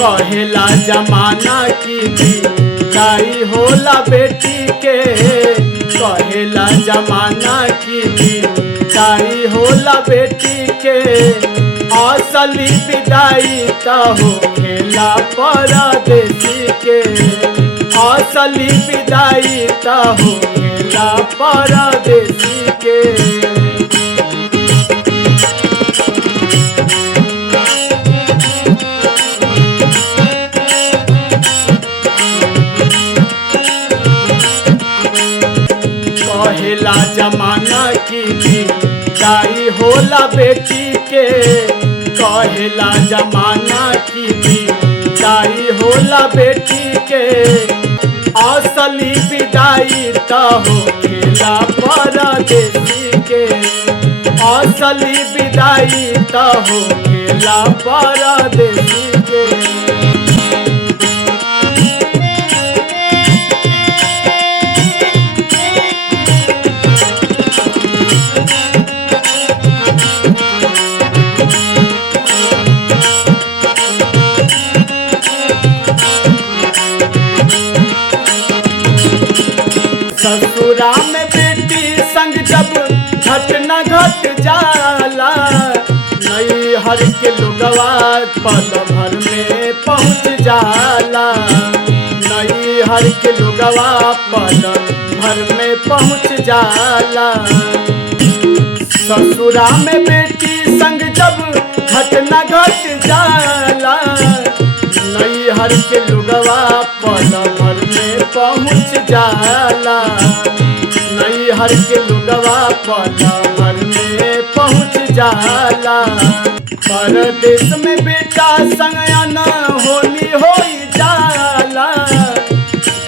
कहेला जमाना की विदाई होला बेटी के, कहेला जमाना की विदाई होला बेटी के। असली विदाई त होखेला परदेसी के, असली विदाई त होखेला परदेसी के। कहेला जमाना की विदाई होला बेटी के, कहेला जमाना की विदाई होला बेटी के। असली विदाई त होखेला परदेसी के, असली विदाई त होखेला परदेसी के। ससुरा में बेटी संग जब घटना घट जाला, नैहर के लोगवा पल भर में पहुँच जाला, नैहर के लोगवा पल भर में पहुँच जाला। ससुरा में बेटी संग जब घटना घट जाला, नैहर के लोगवा पल भर में पहुँच जाला, नैहर के लोगवा पल भर में पहुँच जाला। परदेश में बेटा संग होली होई जाला,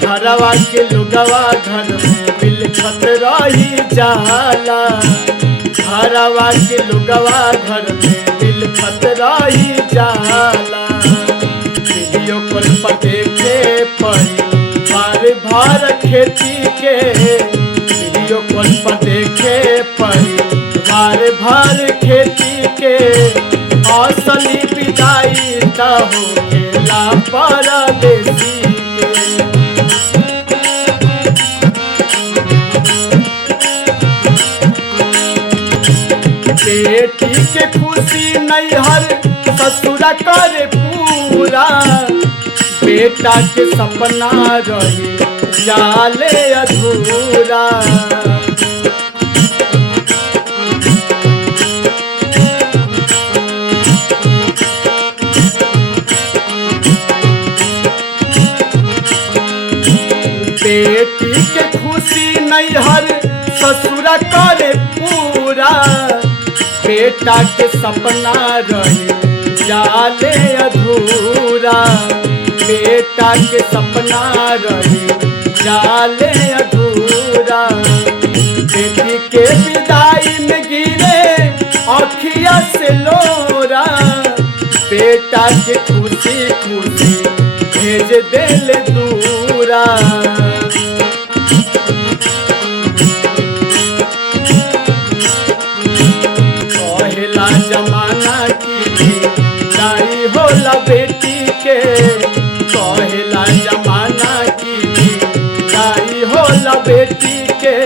घरवा के लोगवा घर में बिलखत रही जाला, घरवा के लोगवा घर में बिलखत रही जाला। वीडियो कॉल पर देखे परिवार भर खेती के, वीडियो कॉल पर देखे परिवार भर खेती के। असली विदाई त होखेला परदेसी के। बेटी के खुशी नैहर ससुरा करे पूरा, बेटा के सपना रही जाले अधूरा। बेटी के खुशी नैहर ससुरा करे पूरा, बेटा के सपना रही जाले अधूरा, बेटा के सपना रही जाले अधूरा। बेटी के विदाई में गिरे अखिया से लोरा, बेटा के खुशी खुशी भेज देले दूरा। कहेला जमाना की विदाई होला बेटी के, कहेला जमाना की विदाई होला बेटी के।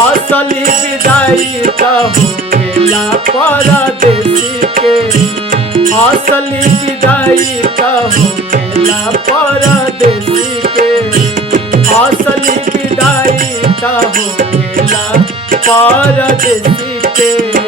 असली विदाई त होखेला परदेसी के, असली विदाई त होखेला परदेसी के, असली विदाई त होखेला परदेसी के।